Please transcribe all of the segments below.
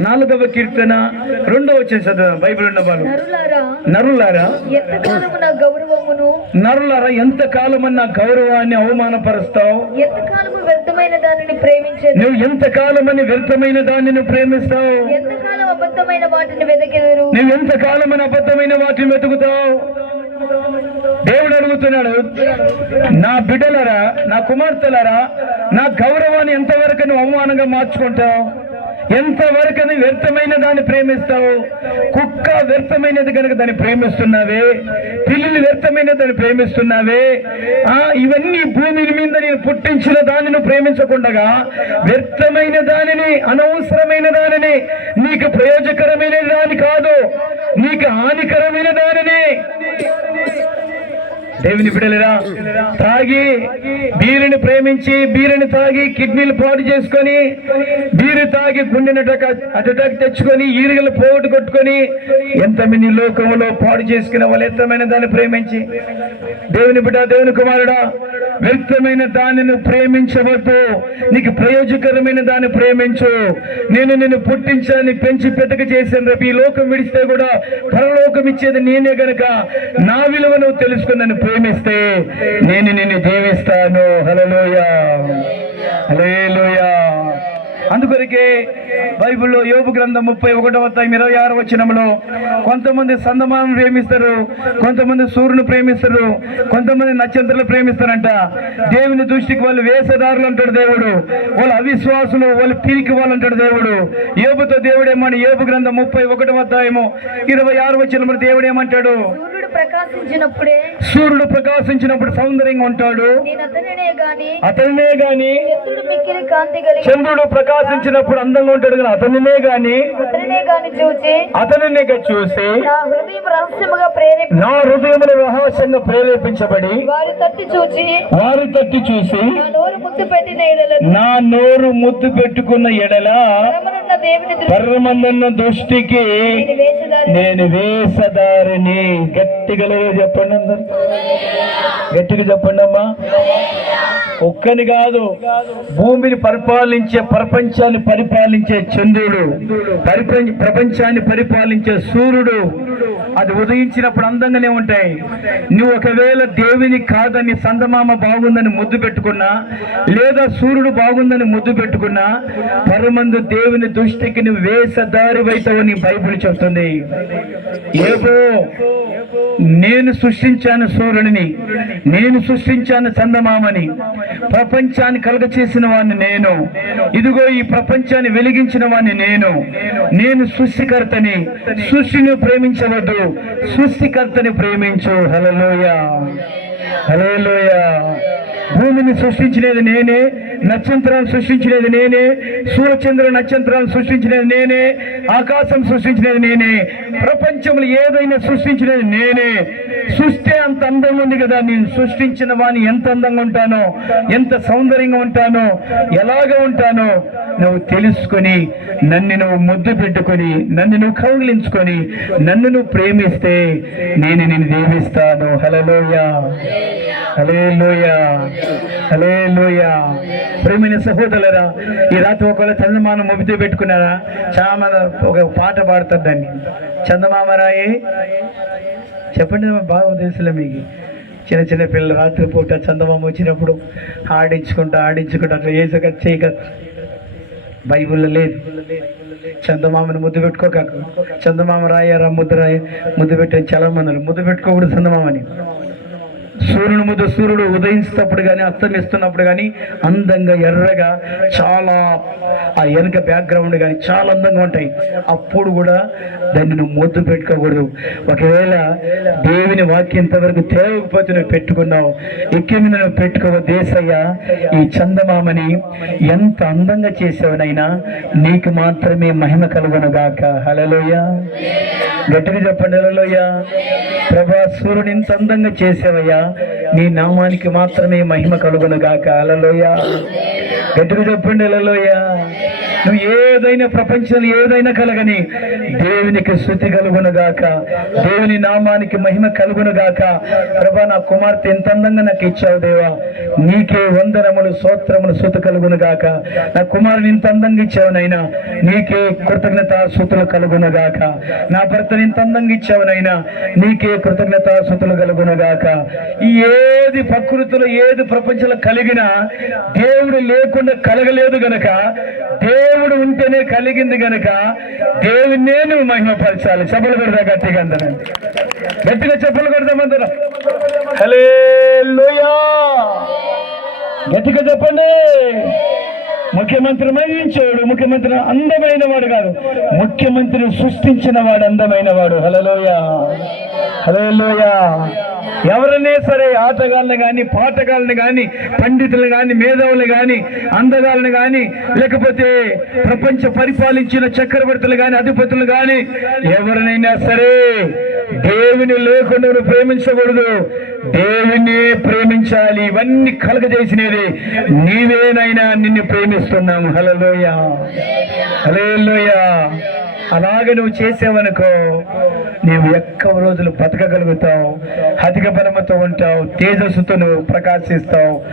నాలుగవ కీర్తన రెండవ చదువు బైబిల్ ఉన్న వాళ్ళు. నరులారా నరులారా? గౌరవమును ఎంత కాలమన్నా గౌరవాన్ని అవమానపరుస్తావు? వ్యర్థమైన దానిని నువ్వు ఎంత కాలమని వ్యర్థమైన దానిని ప్రేమిస్తావు? ఎంతకాలం అబద్ధమైన వాటిని వెదకెదరు? నువ్వు ఎంత కాలమని అబద్ధమైన వాటిని వెతుకుతావు? దేవుడు అడుగుతున్నాడు నా బిడ్డలరా నా కుమార్తెలరా నా గౌరవాన్ని ఎంతవరకు నువ్వు అవమానంగా మార్చుకుంటావు? ఎంతవరకు నువ్వు వ్యర్థమైన దాన్ని ప్రేమిస్తావు? కుక్క వ్యర్థమైనది కనుక దాన్ని ప్రేమిస్తున్నావే? పిల్లులు వ్యర్థమైన దాన్ని ప్రేమిస్తున్నావే? ఆ ఇవన్నీ భూమి మీద నేను పుట్టించిన దానిని ప్రేమించకుండగా వ్యర్థమైన దానిని అనవసరమైన దానిని నీకు ప్రయోజకరమైన దాని కాదు. నీకు హానికరమైన దానిని. దేవుని బిడ్డలేరా తాగి బీరుని ప్రేమించి బీరుని తాగి కిడ్నీలు పాడు చేసుకొని బీరు తాగి గుండెని అటాక్ తెచ్చుకొని ఈరుగలు పోగొట్టు కొట్టుకొని ఎంతమంది లోకంలో పాడు చేసుకునే వాళ్ళు ఎంతమైన దాన్ని ప్రేమించి? దేవుని బిడ్డ దేవుని కుమారుడా వ్యర్థమైన దానిని ప్రేమించవద్దు. నీకు ప్రయోజకరమైన దాన్ని ప్రేమించు. నేను నిన్ను పుట్టించాలని పెంచి పెద్దక చేశాను రేపు ఈ లోకం విడిస్తే కూడా పరలోకం ఇచ్చేది నేనే గనక. నా విలువ నువ్వు తెలుసుకుని నన్ను ప్రేమిస్తే నేను నిన్ను జీవిస్తాను. హలలోయ హలేలోయా అందుకొరకే బైబిల్లో యోబు గ్రంథం ముప్పై ఒకటవ అధ్యాయం ఇరవై ఆరు వచనంలో కొంతమంది సందమానం ప్రేమిస్తారు కొంతమంది సూర్యుని ప్రేమిస్తారు కొంతమంది నక్షత్రాలు ప్రేమిస్తారంట. దేవుని దృష్టికి వాళ్ళు వేసదారులు అంటాడు దేవుడు. వాళ్ళు అవిశ్వాసులు వాళ్ళు పీరికి వాళ్ళు అంటాడు దేవుడు. యోబుతో దేవుడేమని యోబు గ్రంథం ముప్పై ఒకటవ అధ్యాయము ఇరవై ఆరు వచ్చిన దేవుడు ఏమంటాడు ప్రకాశించినప్పుడే సూర్యుడు ప్రకాశించినప్పుడు సౌందర్యంగా ఉంటాడు. నేను అతనినే గాని చంద్రుడు మిక్కిలి కాంతి కలిగి చంద్రుడు ప్రకాశించినప్పుడు అందంగా ఉంటాడు కానీ అతనినే గాని అతనినే గాని చూచి అతనిని చూసి నా హృదయం రహస్యముగా ప్రేరేపి నా హృదయముల రహస్యంగా ప్రేరేపించబడి వారి తట్టి చూచి వారి తట్టి చూసి నా నోరు ముద్దు పెట్టిన ఎడలను నా నోరు ముద్దు పెట్టుకున్న ఎడల పర్రమందన్న దృష్టికి నేను వేషధారిని వేసదారిని గట్టిగా చెప్పండి అందరు. గట్టిగా చెప్పండి అమ్మా ఒక్కని కాదు భూమిని పరిపాలించే ప్రపంచాన్ని పరిపాలించే చంద్రుడు ప్రపంచాన్ని పరిపాలించే సూర్యుడు అది ఉదయించినప్పుడు అందంగానే ఉంటాయి. నువ్వు ఒకవేళ దేవుని కాదని సందమామ బాగుందని ముద్దు పెట్టుకున్నా లేదా సూర్యుడు బాగుందని ముద్దు పెట్టుకున్నా పరమందు దేవుని దృష్టికి నువ్వు వేసదారి నీ బైబిల్ చెప్తుంది. ఏపో నేను సృష్టించాను సూర్యుడిని నేను సృష్టించాను చందమామని. ప్రపంచాన్ని కలగ చేసిన వాడిని నేను. ఇదిగో ఈ ప్రపంచాన్ని వెలిగించిన వాడిని నేను. నేను సృష్టికర్తని సృష్టిని ప్రేమించవద్దు. సృష్టికర్తని ప్రేమించు. హలలోయ హలోయ భూమిని సృష్టించినది నేనే నక్షత్రాలు సృష్టించినది నేనే సూర్యచంద్ర నక్షత్రాలు సృష్టించినది నేనే ఆకాశం సృష్టించినది నేనే ప్రపంచంలో ఏదైనా సృష్టించినది నేనే. సృష్టి అంత అందంగా ఉంది కదా నేను సృష్టించిన వాణ్ణి ఎంత అందంగా ఉంటానో ఎంత సౌందర్యంగా ఉంటానో ఎలాగ ఉంటానో నువ్వు తెలుసుకొని నన్ను నువ్వు ముద్దు పెట్టుకొని నన్ను నువ్వు కౌగిలించుకొని నన్ను నువ్వు ప్రేమిస్తే నేను నిన్ను దీవిస్తాను. హలలోయ హలేలోయ హలేలోయ ప్రేమైన సహోదరులరా ఈ రాత్రి ఒకవేళ చందమామ ముగితే పెట్టుకున్నారా? చాలా ఒక పాట పాడుతారు దాన్ని. చందమామరాయే చెప్పండి బాగా తెలుసులే మీకు. చిన్న చిన్న పిల్లలు రాత్రిపూట చందమామ వచ్చినప్పుడు ఆడించుకుంటా ఆడించుకుంటా అట్లా వేసక చేయక. బైబిల్లో లేదు. చందమామని ముద్దు పెట్టుకోక. చందమామ రాయారా ముద్దు రాయ ముద్దు పెట్టే చాలా ముద్దు పెట్టుకోకూడదు చందమామని. సూర్యుని ముద్ద సూర్యుడు ఉదయించినప్పుడు కానీ అస్తమిస్తున్నప్పుడు కానీ అందంగా ఎర్రగా చాలా ఆ వెనక బ్యాక్గ్రౌండ్ కానీ చాలా అందంగా ఉంటాయి. అప్పుడు కూడా దాన్ని నువ్వు ముద్దు పెట్టుకోకూడదు. ఒకవేళ దేవుని వాక్యం ఇంతవరకు తేవకపోతే నువ్వు పెట్టుకున్నావు. ఎక్కి మీద నువ్వు పెట్టుకోవ దేశయ్య ఈ చందమామని ఎంత అందంగా చేసావునైనా నీకు మాత్రమే మహిమ కలుగునగాక హలలోయ గట్టిగా చెప్పండి హలలోయ ప్రభా సూర్యుని ఇంత అందంగా చేసావయ్యా. నీ నామానికి మాత్రమే మహిమ కలుగును గాక అలలోయ గట్టిగా చెప్పండి హలలోయ నువ్వు ఏదైనా ప్రపంచంలో ఏదైనా కలగని దేవునికి శృతి కలుగును గాక దేవుని నామానికి మహిమ కలుగును గాక. ప్రభా నా కుమార్తె ఎంత అందంగా నాకు ఇచ్చావు దేవా. నీకే వందనములు స్తోత్రములు శృతి కలుగును గాక నా కుమారుని ఇంత అందంగా ఇచ్చావునైనా నీకే కృతజ్ఞత శృతులు కలుగును గాక నా భర్తని ఇంత అందంగా ఇచ్చావునైనా నీకే కృతజ్ఞత శృతులు కలుగును గాక ఈ ఏది ప్రకృతిలో ఏది ప్రపంచంలో కలిగినా దేవుడు లేకుండా కలగలేదు గనక దేవుడు ఉంటేనే కలిగింది గనక దేవుణ్ణే నువ్వు మహిమపరచాలి. చెప్పలు కొడదా గట్టిగా అందరం. గట్టిగా చెప్పలు కొడదామందరం హల్లెలూయా! గట్టిగా చెప్పండి. ముఖ్యమంత్రి మహించాడు ముఖ్యమంత్రి అందమైన వాడు కాదు. ముఖ్యమంత్రిని సృష్టించిన వాడు అందమైన వాడు. హలలోయ హలోయ ఎవరనే సరే ఆటగాళ్ళని కానీ పాటగాళ్ళని కానీ పండితులు కానీ మేధావులు కానీ అందగాళ్ళని కానీ లేకపోతే ప్రపంచ పరిపాలించిన చక్రవర్తులు కానీ అధిపతులు కానీ ఎవరినైనా సరే దేవుని లేకుండా ప్రేమించకూడదు. దేవుని ప్రేమించాలి ఇవన్నీ కలగజేసినది నీవేనైనా నిన్ను ప్రేమిస్తున్నాం హలలోయ హలోయ అలాగే నువ్వు చేసావనుకో నీవు ఎక్కువ రోజులు బతకగలుగుతావు అధిక బలముతో ఉంటావు తేజస్సుతో నువ్వు ప్రకాశిస్తావు.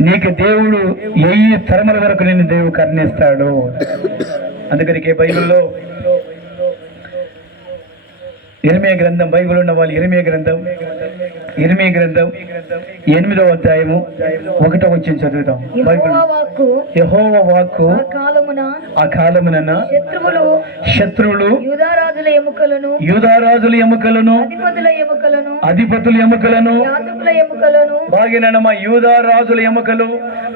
నీకు దేవుడు ఎయ్యి తరముల వరకు నిన్ను దేవుడు కర్ణిస్తాడు? అందుకనికే బైబిల్లో ఇరిమే గ్రంథం బైబిల్ ఉన్న వాళ్ళు ఇరిమే గ్రంథం ఇరిమే గ్రంథం ఎనిమిదవ అధ్యాయము ఒకటో వచ్చి చదువుతాం బైబిల్. యెహోవా వాక్కు ఆ కాలమున శత్రువులు శత్రువులు యూదారాజుల ఎముకలను ఎముకలను అధిపతుల ఎముకలను అధిపతుల ఎముకలను యాజకుల ఎముకలను ఎముకలు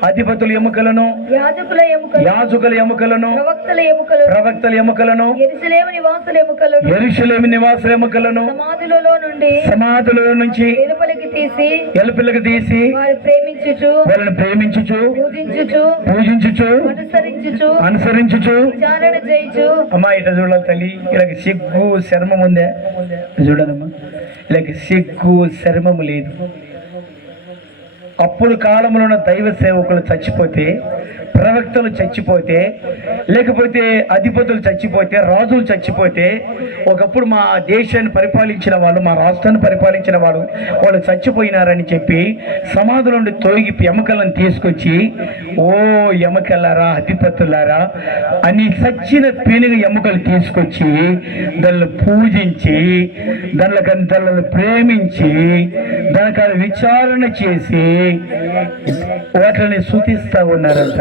అధిపతుల ఎముకలను యాజకుల ఎముకలు యాజకుల ఎముకలను ప్రవక్తల ఎముకలను ప్రవక్తల ఎముకలను ఎరుసలేము నివాసుల ఎముకలను ఎరుషలేమి నివాసుల ఎముకలను సమాధులలో నుండి సమాధుల నుంచి వెలుపలికి తీసి తీసి వారు ప్రేమించుచు వాళ్ళని ప్రేమించుచు పూజించుచు పూజించుచు అనుసరించుచు అనుసరించుచు. విచారణ చేయుచు. అమ్మా ఇట చూడాలి తల్లి ఇలాగ సిగ్గు శర్మం ఉందే? చూడదమ్మా. లేక సిగ్గు శర్మము లేదు. అప్పుడు కాలంలో ఉన్న దైవ సేవకులు చచ్చిపోతే ప్రవక్తలు చచ్చిపోతే లేకపోతే అధిపతులు చచ్చిపోతే రాజులు చచ్చిపోతే ఒకప్పుడు మా దేశాన్ని పరిపాలించిన వాళ్ళు మా రాష్ట్రాన్ని పరిపాలించిన వాళ్ళు వాళ్ళు చచ్చిపోయినారని చెప్పి సమాధుల నుండి తొలగి ఎముకలను తీసుకొచ్చి ఓ ఎముకలారా అధిపతులారా అని చచ్చిన పెనుగు ఎముకలు తీసుకొచ్చి దాన్ని పూజించి దానిలో దానిని ప్రేమించి దానికి విచారణ చేసి వాటిని శుతిస్తా ఉన్నారంట.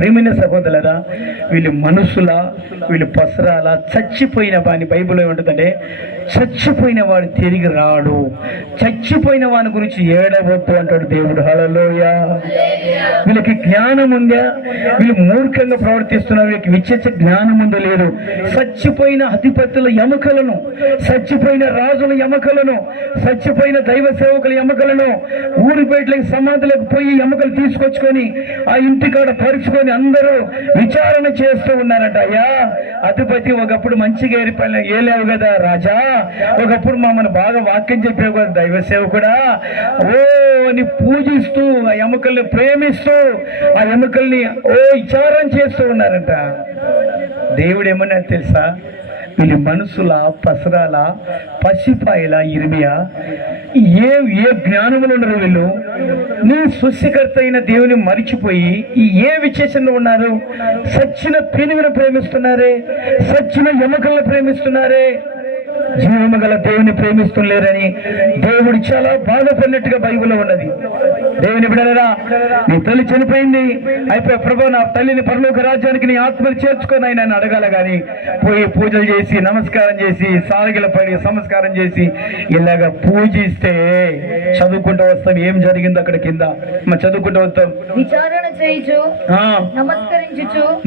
ప్రేమైన సహోదరులరా వీళ్ళు మనుషుల వీళ్ళు పసరాల చచ్చిపోయిన వాని బైబిల్లో ఏముంటుందంటే చచ్చిపోయిన వాడు తిరిగి రాడు. చచ్చిపోయిన వాని గురించి ఏడవద్దు అంటాడు దేవుడు. హలలోయ వీళ్ళకి జ్ఞానం ఉందా? వీళ్ళు మూర్ఖంగా ప్రవర్తిస్తున్నారు వీళ్ళకి విచ్చేచ జ్ఞానం ఉందో లేదు? చచ్చిపోయిన అధిపతుల ఎముకలను చచ్చిపోయిన రాజుల ఎముకలను చచ్చిపోయిన దైవ సేవకుల ఎముకలను ఊరి బయటలకు సమాధులకు పోయి ఎముకలు తీసుకొచ్చుకొని ఆ ఇంటికాడ పరుచుకొని అందరూ విచారణ చేస్తూ ఉన్నారట. అయ్యా అధిపతి ఒకప్పుడు మంచిగా ఏరిపోయిన ఏలేవు కదా రాజా. ఒకప్పుడు మమ్మల్ని బాగా వాక్యం చెప్పేవు కదా దైవ సేవకుడా. ఓ అని పూజిస్తూ ఆ ఎముకల్ని ప్రేమిస్తూ ఆ ఎముకల్ని ఓ విచారం చేస్తూ ఉన్నారంట. దేవుడు ఏమన్నా తెలుసా? వీళ్ళు మనుషుల పసరాల పసిపాయల ఇరిమియా? ఏ ఏ జ్ఞానములు ఉన్నారు వీళ్ళు? నీ సృష్టికర్త అయిన దేవుని మరిచిపోయి ఈ ఏ విశేషంలో ఉన్నారు సచ్చిన పెనుగును ప్రేమిస్తున్నారే సచ్చిన ఎముకలను ప్రేమిస్తున్నారే జీవము గల దేవుని ప్రేమిస్తులేరని దేవుడు చాలా బాధపడినట్టుగా బైబిల్లో ఉన్నది. దేవుని బిడలరా నీ తల్లి చనిపోయింది అయిపోయి ప్రభు నా తల్లిని పరలోక రాజ్యానికి నీ ఆత్మలు చేర్చుకొని ఆయన అడగాల కానీ పోయి పూజలు చేసి నమస్కారం చేసి సాగిల పడి సంస్కారం చేసి ఇలాగ పూజిస్తే చదువుకుంటూ వస్తాం. ఏం జరిగిందో అక్కడ కింద. చదువుకుంటూ వస్తాం. విచారణ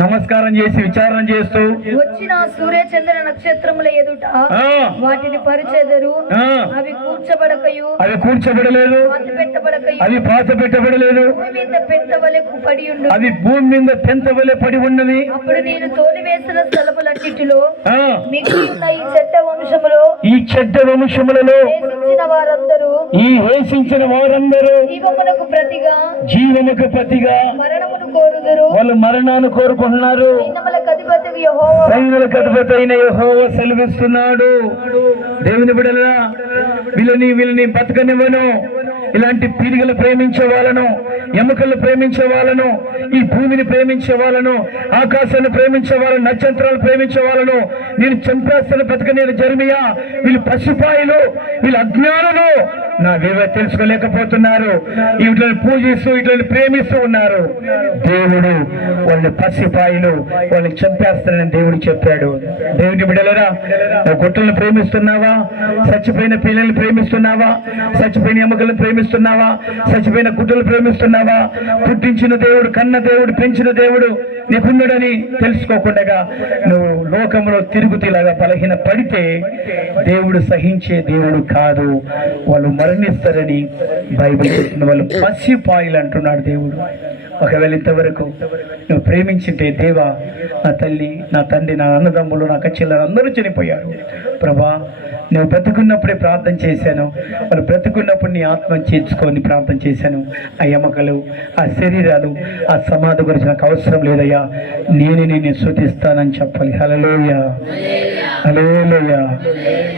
నమస్కారం చేసి విచారణ చేస్తూ వచ్చిన సూర్య చంద్ర నక్షత్రముల ఎదుట ఆ, వాటిని పరిచెదరు. అవి కూర్చబడకయు. అవి కూర్చోబడలేదు. అవి పాత పెట్టబడలేదు అవి భూమి మీద పెంత వలె పడి ఉన్నవి అప్పుడు నేను తోలివేసిన స్థలములన్నిటిలో ఆ, మిగిలి ఉన్న ఈ చెడ్డ వంశములో ఈ చెడ్డ వంశములలో వారందరూ ఈ వేసించిన వారందరూ జీవమునకు ప్రతిగా జీవముకు ప్రతిగా మరణమును కోరుదురు. వాళ్ళు మరణాన్ని కోరుకుంటున్నారు. సైన్యులకు అధిపతైన అయిన సెలవిస్తున్నాడు. దేవుని బిడలా వీళ్ళని వీళ్ళని బతకనివ్వను. ఇలాంటి పీరిగలు ప్రేమించే వాళ్ళను ఎముకలను ప్రేమించే వాళ్ళను ఈ భూమిని ప్రేమించే వాళ్ళను ఆకాశాన్ని ప్రేమించే వాళ్ళను నక్షత్రాలు ప్రేమించే వాళ్ళను నేను చంపేస్తాను బతకనేది జర్మియా. వీళ్ళు పశుపాయులు వీళ్ళు అజ్ఞానులు. నా విలువ తెలుసుకోలేకపోతున్నారు. వీటిని పూజిస్తూ వీటిని ప్రేమిస్తూ ఉన్నారు. దేవుడు వాళ్ళని పసిపాయిలు వాళ్ళని చంపేస్తానని దేవుడు చెప్పాడు. దేవుని బిడలరా నువ్వు గుట్టలను ప్రేమిస్తున్నావా? చచ్చిపోయిన పిల్లల్ని ప్రేమిస్తున్నావా? చచ్చిపోయిన ఎముకలను ప్రేమిస్తున్నావా? చచ్చిపోయిన గుట్టలు ప్రేమిస్తున్నావా? పుట్టించిన దేవుడు కన్న దేవుడు పెంచిన దేవుడు నిపుణుడని తెలుసుకోకుండా నువ్వు లోకంలో తిరుగుతీలాగా బలహీన పడితే దేవుడు సహించే దేవుడు కాదు. వాళ్ళు మరణిస్తారని బైబిల్ చెప్తున్న వాళ్ళు పసిపాయిలు అంటున్నాడు దేవుడు. ఒకవేళ ఇంతవరకు నువ్వు ప్రేమించింటే దేవా నా తల్లి నా తండ్రి నా అన్నదమ్ములు నా కచ్చిళ్ళలు అందరూ చనిపోయారు. ప్రభా నువ్వు బ్రతుకున్నప్పుడే ప్రార్థన చేశాను. వాళ్ళు బ్రతుకున్నప్పుడు నీ ఆత్మ చేర్చుకొని ప్రార్థన చేశాను. ఆ ఎమకలు ఆ శరీరాలు ఆ సమాధి గురించి నాకు అవసరం లేదయ్యా. నేను నేను శృతిస్తానని చెప్పాలి. హలలోయ హలోయ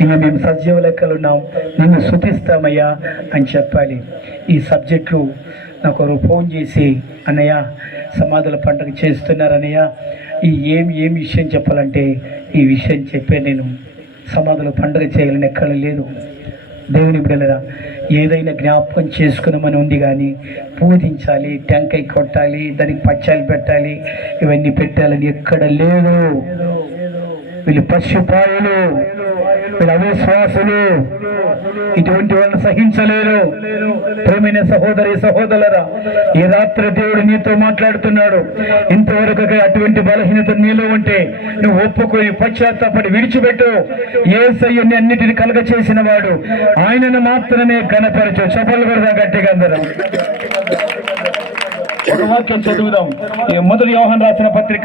ఇంకా మేము సజీవ లెక్కలు ఉన్నాం. నిన్ను శృతిస్తామయ్యా అని చెప్పాలి. ఈ సబ్జెక్టు నాకు ఒకరు ఫోన్ చేసి అన్నయ్య సమాధుల పండుగ చేస్తున్నారన్నయ్య. ఈ ఏం ఏం విషయం చెప్పాలంటే ఈ విషయం చెప్పే నేను. సమాధుల పండుగ చేయాలని ఎక్కడ లేదు. దేవుని బిడ్డలరా ఏదైనా జ్ఞాపకం చేసుకున్నామని ఉంది కానీ పూజించాలి టెంకాయ కొట్టాలి దానికి పచ్చాలు పెట్టాలి ఇవన్నీ పెట్టాలని ఎక్కడ లేదు. వీళ్ళు పశుపాయులు వీళ్ళు అవిశ్వాసులు ఇటువంటి వాళ్ళని సహించలేరు. ప్రేమైన సహోదరి సహోదరులరా ఈ రాత్రి దేవుడు నీతో మాట్లాడుతున్నాడు. ఇంతవరకు అటువంటి బలహీనత నీలో ఉంటే నువ్వు ఒప్పుకొని పశ్చాత్తాపడి విడిచిపెట్టు. ఏ సయ్యని అన్నిటిని కలగ చేసిన వాడు ఆయనను మాత్రమే కనపరచు చెప్పలు కూడా గట్టిగా అందరం. ఒక వాక్యం చదువుదాం. మొదటి యోహన్ రాసిన పత్రిక